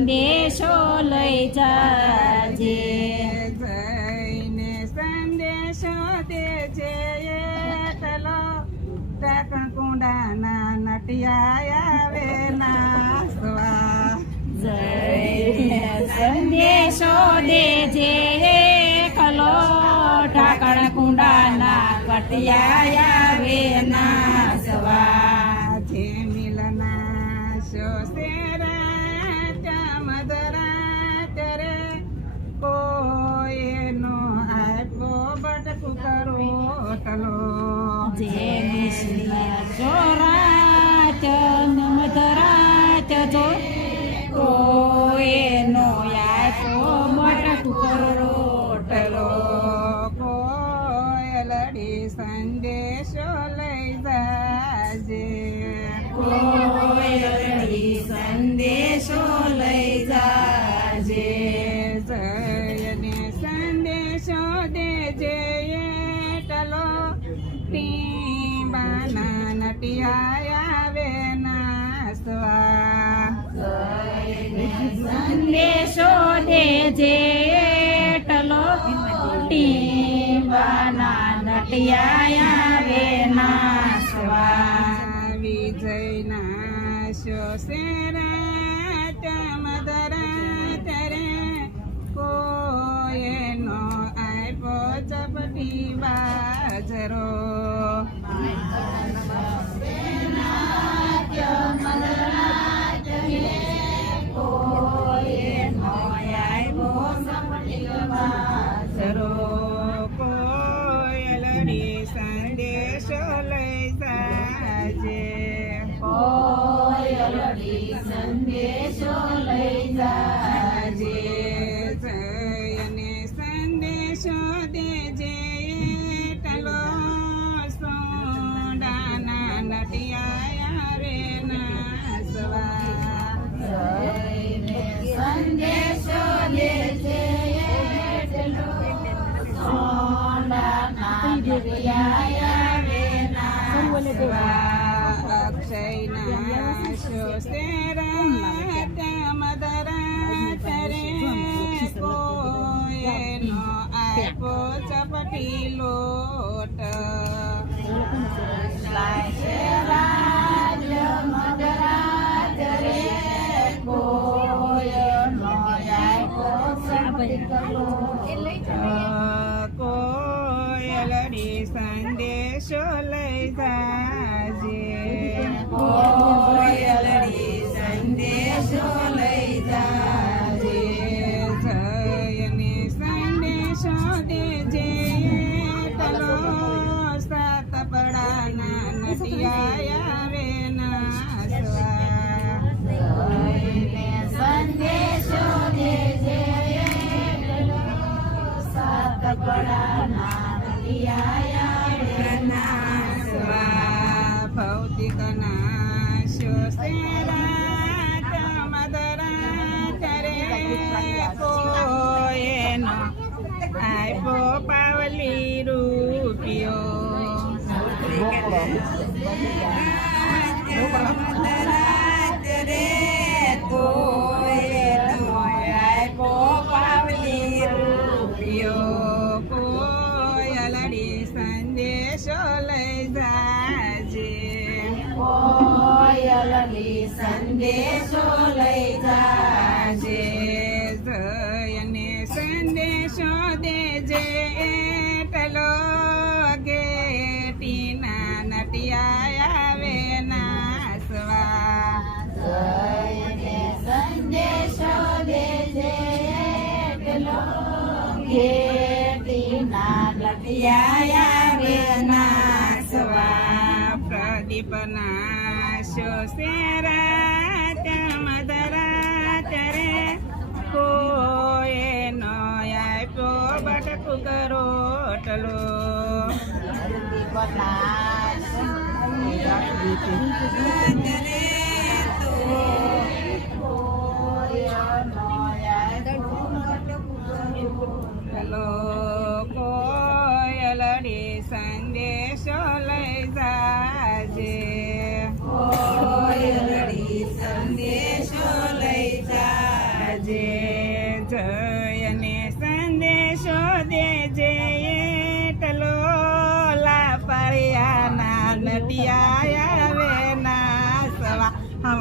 સંદેશો લઈ જાજે જઈને સંદેશો દેજે એકલો ટાકણ કુંડાના નટિયા આવે નાસવા જઈને સંદેશો દેજે એકલો ઢાકણ કુંડાના કટિયા આવે નાસવા જે મિલના શોસેરા ચમદરા તેરે કોઈનો આપ્યો બટકું કરોટલો જે મિશ્રી ચોરાચ નમધરાચ જો કોઈનો આપ્યો બટકું કરોટલો કોયલડી સંદેશો લઈ જાજે કોયલડી સંદેશો લઈ જાજે જયને સંદેશો દેજે એટલો ટીંબાના નટિયા આવે નાસવા સંદેશો દેજે એટલો ટીંબાના નટિયા આવે નાસવા વિજયના શોસેરા ચમદરા તરે કોઈનો આપ્યો ચપટી બાજરો કોયલડી સંદેશો લઈ જાજે કોયલડી સંદેશો લઈ જાજે જયને સંદેશો દેજે ટલો સોડાના નટિયા આવે નાસવા સંદેશો દેજે સોનાના નટિયા આવે નાસવા અક્ષયના શોસેરા મદરા તરે કોઈનો આપ્યો ચપટી લોટ કોયલડી સંદેશો લઈ જાજે કોયલડી સંદેશો લઈ જાજે જયને સંદેશો દેજે તલો સાત પડાના નટિયા આવે નાસવા સંદેશો દેજે સાત પડાના નટિયા આવે નાસવા ભૌતિકના શોસેરા ચમદરા તરે કોઈનો આપ્યો પાવલી રૂપિયો કોયલડી સંદેશો લઈ જાજે કોયલડી સંદેશો લઈ જાજે જયને સંદેશો દેજે ટલો ગેટીના નટિયા આવે નાસવા સંદેશો દેજે ઘેટીના નટિયા આવે નાસવા પ્રદીપના શોસેરા ચમદરા તરે કોઈનો આપ્યો બટકું કરોટલો ચલો કોયલડી સંદેશો લઈ જાજે કોયલડી સંદેશો લઈ જા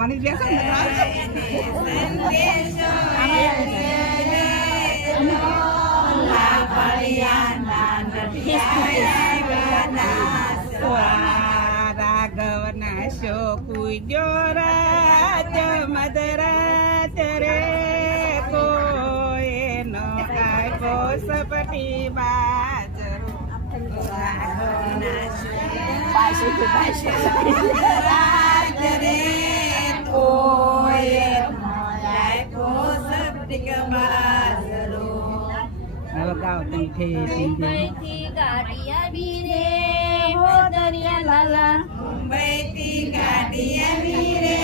ભણી ગયા છે રાઘવના શો કુદ્યો રાજ મદરાજ રે કોઈ નો કાયો સપટી બાજરો હવે ગાઓ તમે મુંબઈથી ગાડી આવી રે હો દરિયા લાલા મુંબઈથી ગાડી આવી રે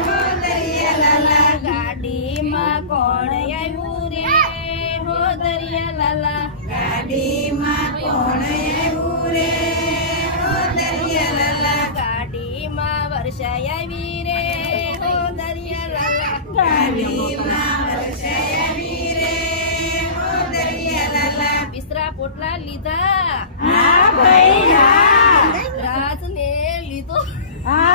હો દરિયા લાલા ગાડીમાં કોણ આવ્યું રે હો દરિયા લાલા ગાડીમાં કોણ આવ્યું રે હો દરિયા લાલા ગાડીમાં વર્ષા આવી રે હો દરિયા લાલા ગાડીમાં વર્ષા આવી રે હો દરિયા લાલા બિસ્તરા પોટલા લીધા હા ભાઈ હા રાજને લીધો હા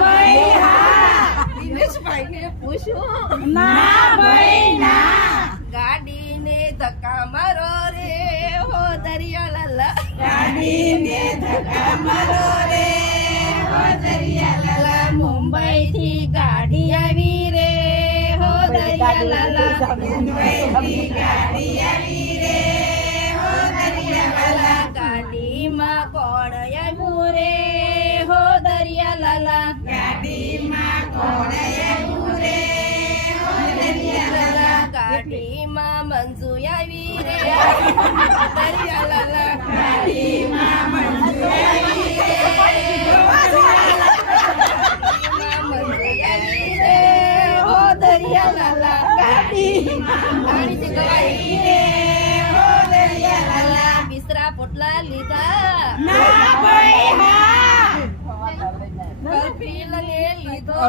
ભાઈ હા દિનેશભાઈ ને પૂછ્યું ના ભાઈ ના ગાડીને ધક્કા મારો રે હો દરિયા લાલા ગાડીને ધક્કા મારો રે હો દરિયા લાલા મુંબઈ થી ગાડી આવી રે હો દરિયા લાલા મુંબઈ ગાડી આવી રે હો દરિયા લાલા ગાડીમાં કોણ આવ્યું રે હો દરિયા લાલા ગાડીમાં કોણ આવ્યું રે હો દરિયા લાલા ગાડીમાં મંજુ આવી રે દરિયા લાલા ગાડીમાં મંજુ આવી રે હો દરિયા લાલા ગાડીમાં ગવાઈ રે હો દરિયા લાલા બિસ્તરા પોટલા લીધા ના ભાઈ હા કલ્પીલને લીધો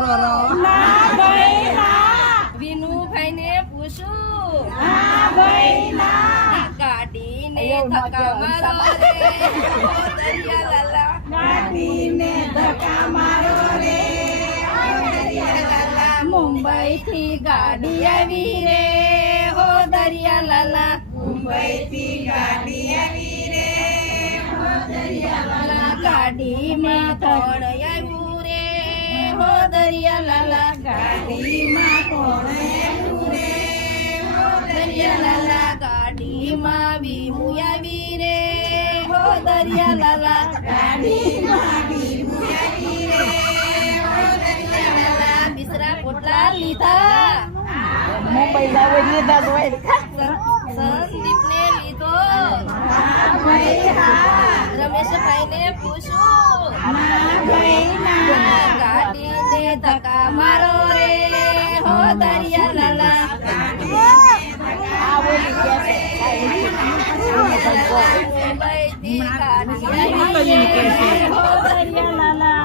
ના ભાઈ હા વિનુભાઈ ને પૂછું ના ભાઈ ના ગાડીને ધક્કા મારો રે હો દરિયા લાલા ગાડીને ધક્કા મારો રે હો દરિયા લાલા મુંબઈ થી ગાડી આવી રે હો દરિયા લાલા મુંબઈ થી ગાડી આવી રે હો દરિયા લાલા ગાડીમાં કોણ આવ્યું રે હો દરિયા લાલા ગાડીમાં કોણ આવ્યું રે હો દરિયા લાલા ગાડીમાં વિમુ આવી રે હો દરિયા લાલા ગાડીમાં વિમુ આવી રે હો દરિયા લાલા બિસ્તરા પોટલા લીધા મુંબઈ લાવે લીધા જ હોય સંદીપ ને લીધો રમેશભાઈ ને પૂછું ગાડી ને ધક્કા મારો રે હો દરિયા લાલા મુંબઈ થી ગાડી આવી રે હો દરિયા લાલા